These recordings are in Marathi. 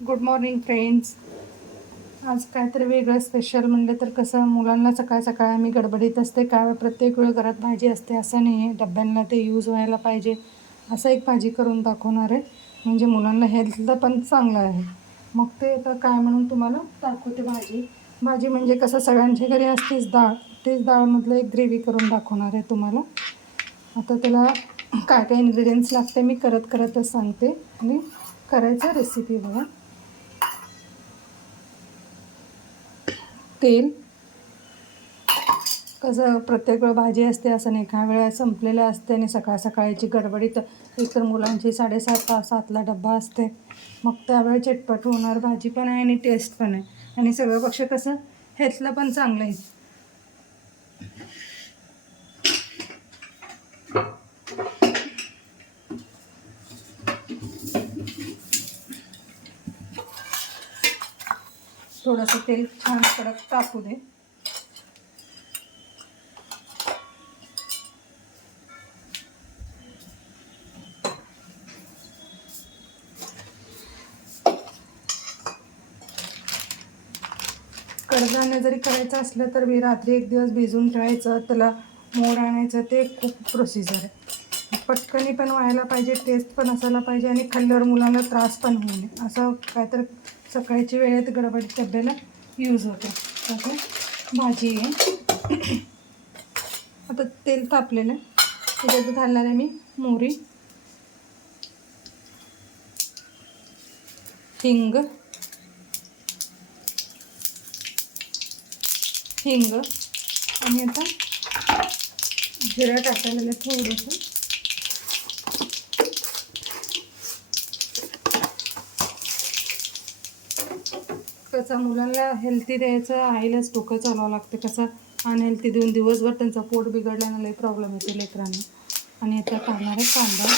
Good morning friends. आज काहीतरी वेगळं स्पेशल म्हणलं तर कसं, मुलांना सकाळ सकाळ आम्ही गडबडीत असते. काय प्रत्येक वेळ घरात भाजी असते असं नाही आहे. डब्यांना ते यूज व्हायला पाहिजे असं एक भाजी करून दाखवणार आहे. म्हणजे मुलांना हेल्थला पण चांगलं आहे. मग ते आता काय म्हणून तुम्हाला दाखवते. भाजी म्हणजे कसं, सगळ्यांच्या घरी असतेच डाळ. तेच डाळमधलं एक ग्रेव्ही करून दाखवणार आहे तुम्हाला. आता त्याला काय काय इन्ग्रेडियंट्स लागते मी करतच सांगते आणि करायचं रेसिपी बघा. तेल, कसं प्रत्येक वेळ भाजी असते असं नाही, काही वेळा संपलेलं असते आणि सकाळ सकाळची गडबडीत एकतर मुलांची 7:30 डब्बा असते. मग त्यावेळी चटपट होणार भाजी पण आहे आणि टेस्ट पण आहे आणि सगळं पक्ष कसं हेल्थला पण चांगलं आहे. थोडंसं तेल छान कडक टाकू दे. कडधान्य जरी करायचं असलं तर मी रात्री एक दिवस भिजवून ठेवायचं, त्याला मोड आणायचं. ते खूप प्रोसिजर आहे. पटकनी पण व्हायला पाहिजे, टेस्ट पण असायला पाहिजे आणि खाल्ल्यावर मुलांना त्रास पण होऊ नये. असं काय तर सकाळची वेळेत गडबडीत डब्याला यूज होतं. तसं भाजी आहे. आता तेल तापलेलं आहे, त्याच्यात घालणार आहे मी मोहरी, हिंग आणि आता जिरं टाकायला थोडंसं. कसं मुलांना हेल्थी द्यायचं, आईलाच डोकं चालवावं लागतं. कसं अनहेल्थी देऊन दिवसभर त्यांचा पोट बिघडल्यानं लई प्रॉब्लेम येतो लेकरांना. आणि याच्यात टाकणार आहे कांदा.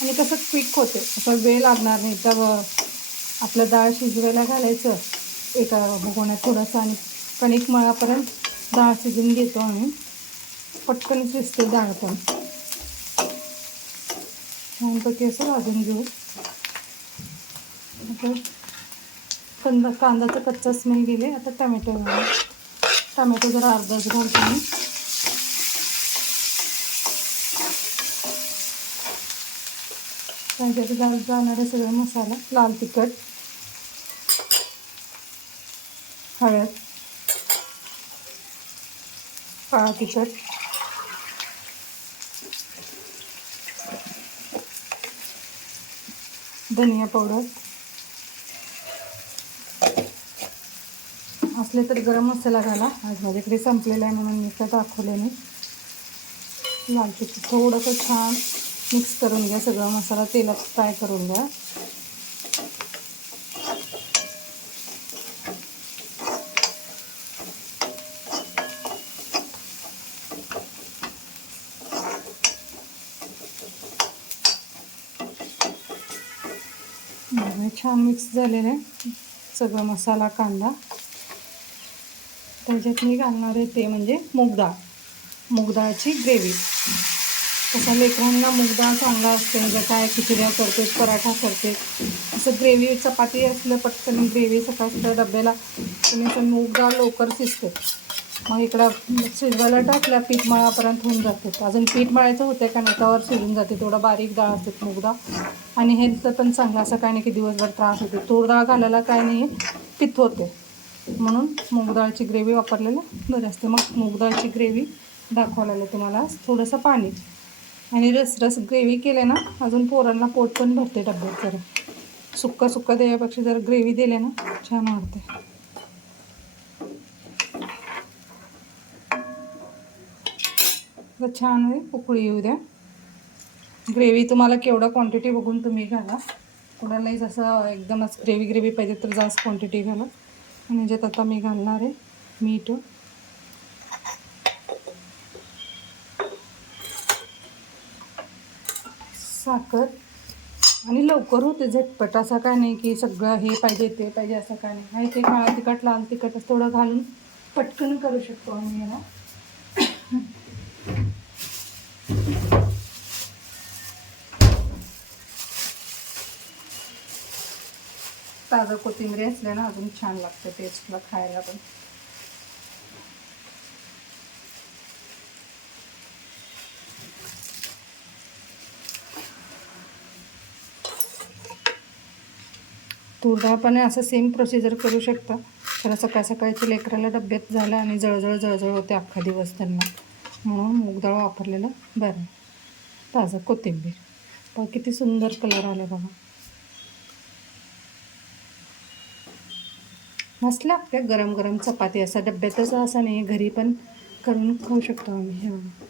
आणि कसं क्विक होते, असं वेळ लागणार नाही. तर आपलं डाळ शिजवायला घालायचं एका भगोण्यात थोडंसं आणि कणिक मळापर्यंत डाळ शिजून घेतो आम्ही. पटकन शिजते डाळ पण. छानपैकी असं भाजून घेऊ. आता कांद्याचा कच्चा स्मेल गेले. आता टमॅटो घालू. टमॅटो जरा अर्धाच घालतो मी. त्याच्यात जाणारा सगळा मसाला, लाल तिखट, हळद, काळा तिखट, धनिया पावडर, असले तर गरम मसाला घाला. आज माझ्याकडे संपलेला आहे म्हणून मी तर दाखवले नाही. लाल तिखट थोडंसं छान मिक्स करून घ्या. सगळा मसाला तेलात फ्राय करून घ्या. छान मिक्स झालेलं आहे सगळं मसाला, कांदा. त्याच्यात मी घालणार आहे ते म्हणजे मूगडाळची ग्रेव्ही. तसा लेकरांना मूगडाळ चांगला असते. म्हणजे काय खिचड्या करते, पराठा करते, असं ग्रेव्ही चपाती असलं पटकन ग्रेव्ही सकाळ सकाळ डब्याला तुम्ही असं मूगडाळ लवकर शिजते. मग इकडं शिजवायला टाकल्या पीठ मळापर्यंत होऊन जाते. अजून पीठ मळायचं होतं का नाही त्यावर शिजून जाते. थोडं बारीक डाळ असते मूगडाळ आणि हेल्थ पण चांगलं. असं काय नाही की दिवसभर त्रास होते. तूर डाळ घालायला काय नाही, पित्त होते. म्हणून मूगडाळची ग्रेव्ही वापरलेलं बरं असते. मग मूगडाळची ग्रेव्ही दाखवायला लागलं तुम्हाला. थोडंसं पाणी आणि रस ग्रेव्ही केले ना, अजून पोरांना पोट पण भरते डब्यात. जरा सुक्का द्यायपेक्षा जर ग्रेव्ही दिले ना छान वाटते. तर छान उकळी येऊ द्या. ग्रेव्ही तुम्हाला केवढा क्वांटिटी बघून तुम्ही घाला. कोणालाही जसं एकदमच ग्रेव्ही पाहिजे तर जास्त क्वांटिटी घाला. आणि ह्याच्यात आता मी घालणार आहे मीठ, साखर. आणि लवकर होते झटपट. असं काय नाही की सगळं हे पाहिजे ते पाहिजे असं काय नाही. आहे ते काळा तिखट, लाल तिखट थोडं घालून पटकन करू शकतो आम्ही याला. ताजं कोथिंबीर असल्यानं अजून छान लागतं टेस्टला खायला पण. तुरडाळ असं सेम प्रोसिजर करू शकता. तर सकाळ सकाळच्या लेकराला डब्यात झालं आणि जळजळ होते अख्खा दिवस त्यांना, म्हणून मूग डाळ वापरलेलं बरं. ताजं कोथिंबीर बघा किती सुंदर कलर आला बघा. मस्त लागते गरम गरम चपाती. असा डब्यातच असं नाही, घरी पण करून खाऊ शकतो आम्ही. हे बघा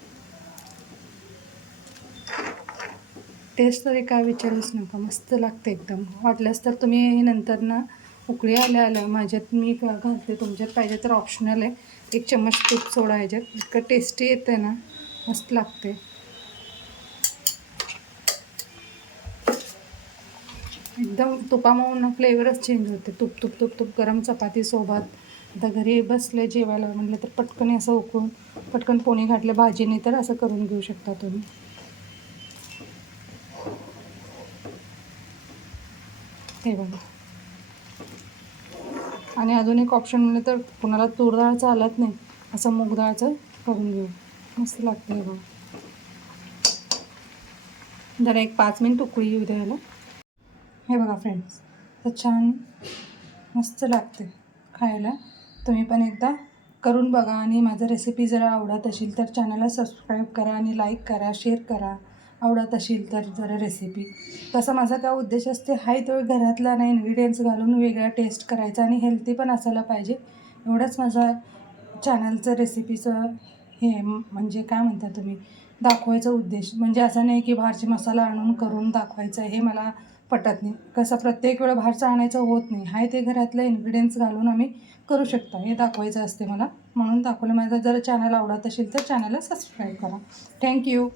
टेस्ट तरी काय विचारूच नका, मस्त लागते एकदम. वाटल्यास तर तुम्ही नंतर ना उकळी आल्या माझ्यात मी घालते, तुमच्यात पाहिजे तर ऑप्शनल आहे. 1 चम्मच तूप सोडा ह्याच्यात, इतकं टेस्टी येते ना, मस्त लागते. एकदम तुपामुळे फ्लेवरच चेंज होते. तूप गरम चपातीसोबत. आता घरी बसले जेवायला म्हटलं तर पटकन असं उकळून पटकन पोणी घातलं भाजीने तर असं करून घेऊ शकता तुम्ही. हे बघा. आणि अजून एक ऑप्शन म्हणलं तर कुणाला तूर डाळ चालत नाही, असं मूग डाळचं करून घेऊ, मस्त लागतं. हे बघा जरा 5 मिनिट उकळी येऊ द्यायला. हे बघा फ्रेंड्स, तर छान मस्त लागते खायला. तुम्ही पण एकदा करून बघा आणि माझं रेसिपी जर आवडत असेल तर चॅनलला सबस्क्राईब करा आणि लाईक करा, शेअर करा. आवडत असेल तर जरा रेसिपी. तसा माझा काय उद्देश असते, हाय तो घरातला नाही इन्ग्रेडियंट्स घालून वेगळा टेस्ट करायचा आणि हेल्दी पण असायला पाहिजे, एवढंच माझा चॅनलचं रेसिपीचं हे म्हणजे काय म्हणता तुम्ही दाखवायचा उद्देश. म्हणजे असं नाही की बाहेरचे मसाला आणून करून दाखवायचं, हे मला पटत नाही. कसं प्रत्येक वेळा बाहेरचं आणायचं होत नाही, हाय ते घरातलं इन्ग्रेडियंट्स घालून आम्ही करू शकता, हे दाखवायचं असते मला, म्हणून दाखवलं. माझं जर चॅनल आवडत असेल तर चॅनलला सबस्क्राईब करा. थँक्यू.